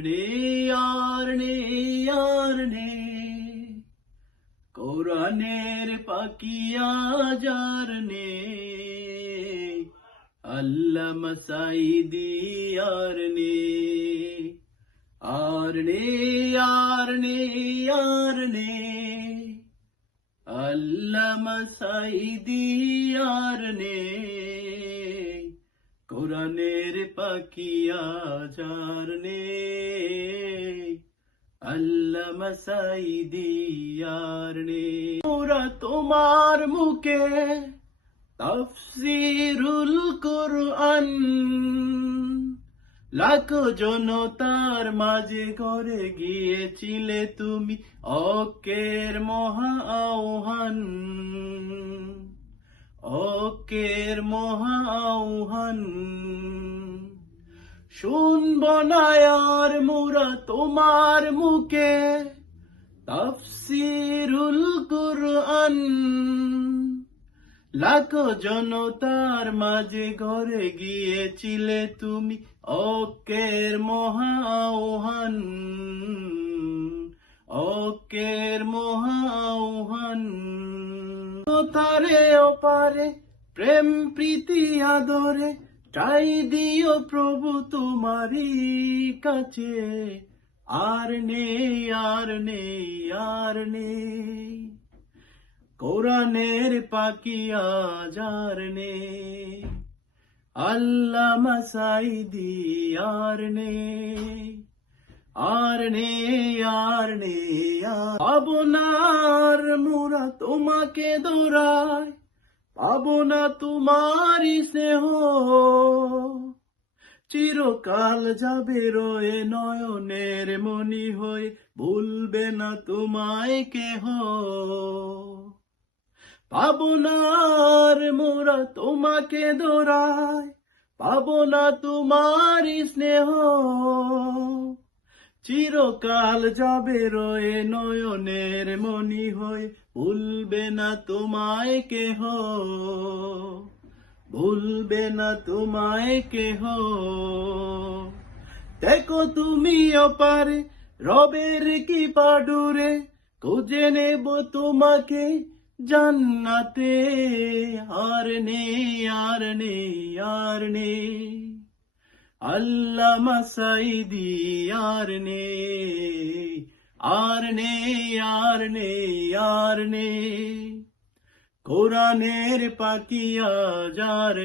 নেই আর নেই আর নেই কোরআনের পাকিয়া যার নেই আল্লাহ মাসাইদি আর নেই আর নেই আর নেই আর নেই আল্লাহ মাসাইদি আর নেই কোরআনের পাকিয়া যার নে আল্লামা সাইদি আর নে ওরা তোমার মুখে তাফসিরুল কোরআন। লাখো জনতার মাঝে ঘরে গিয়েছিলে তুমি অকের মহা আহ্বান। অকের মহা আহ্বান শুনব না আর মোরা তোমার মুখে, তাফসিরুল কুরআন। লাখো জনতার মাঝে ঘরে গিয়েছিলে তুমি, অকের মহা আহ্বান অকের মহা আহ্বান তারে ওপারে প্রেম, প্রীতি, আদরে চাই দিও প্রভু তোমারই কাছে। আর নেই আর নেই আর নেই। কোরআনের পাকিয়া যার নে আল্লাহ মাসাইদি আর নে আর নে আর নে আপনার মোরা তোমাকে দৌড়ায় পাবো না তোমারই স্নেহ। চিরকাল যাবে রয়ে নয়নের মনি হয়ে, ভুলবে না তোমায় কেহ। পাবো না আর মোরা তোমাকে দৌড়ায় পাবো না তোমারই স্নেহ। চিরকাল যাবে রয়ে নয়নের মনি হয়ে। ভুলবে না তোমায় কেহ, ভুলবে না তোমায় কেহ। দেখো তুমি অপারে, রবের কি পাডুরে খুঁজে নেব তোমাকে জান্নাতে। আর নে আর নে আর নে আল্লাহ মাসাইদি আর নে আর নে আর নে আর নে কোরআনের পাকিয়া যার